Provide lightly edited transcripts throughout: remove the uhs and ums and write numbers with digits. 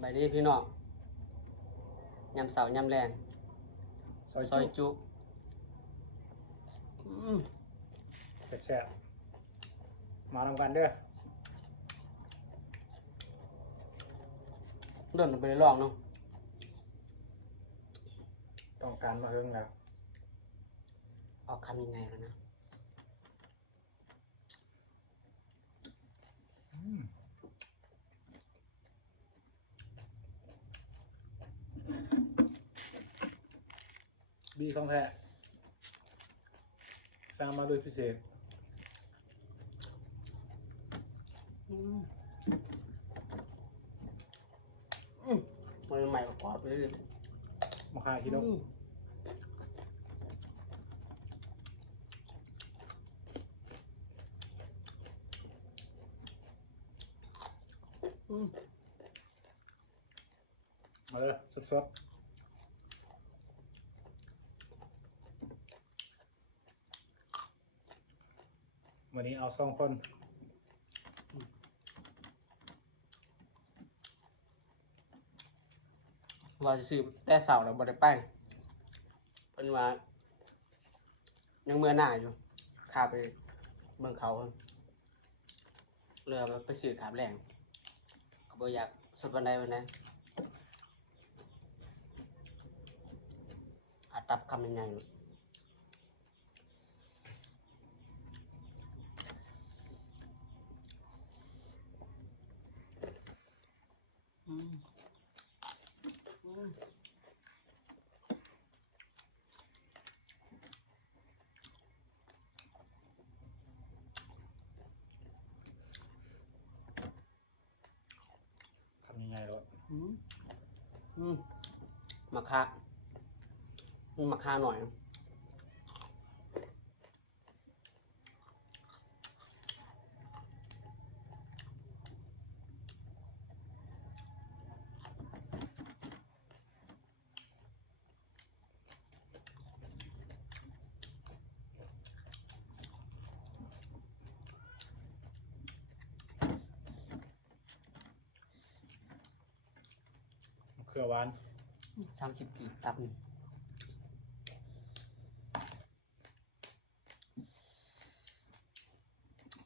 ใบนี้พี่น้องยำเสายำแรงซอยจุแซ่บๆมาทำกันเด้อเดินไปลองเนาะต้องการมาเฮิงแล้วออกคำยังไงแล้วนะบีของแท้สร้างมาโดยพิเศษมันใหม่กรอบเลย มาคาคิโนมาเลยสดๆวันนี้เอา2 คนว่าจะซื้อแต่เสาแล้วบ่ได้ไปเป็นว่ายังเมื่อหน้าอยู่ข้าไปเมืองเขาเรือไปซื้อขามแรงก็บ่อยากสุดวันใดวันนั้นอาตับคำยังไงทำยังไงแล้วมาค่ามาค่าหน่อยเครือหวาน30 กีบตับ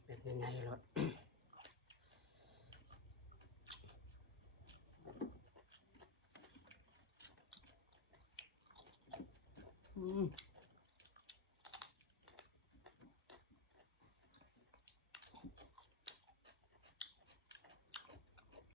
เป็นยังไงรส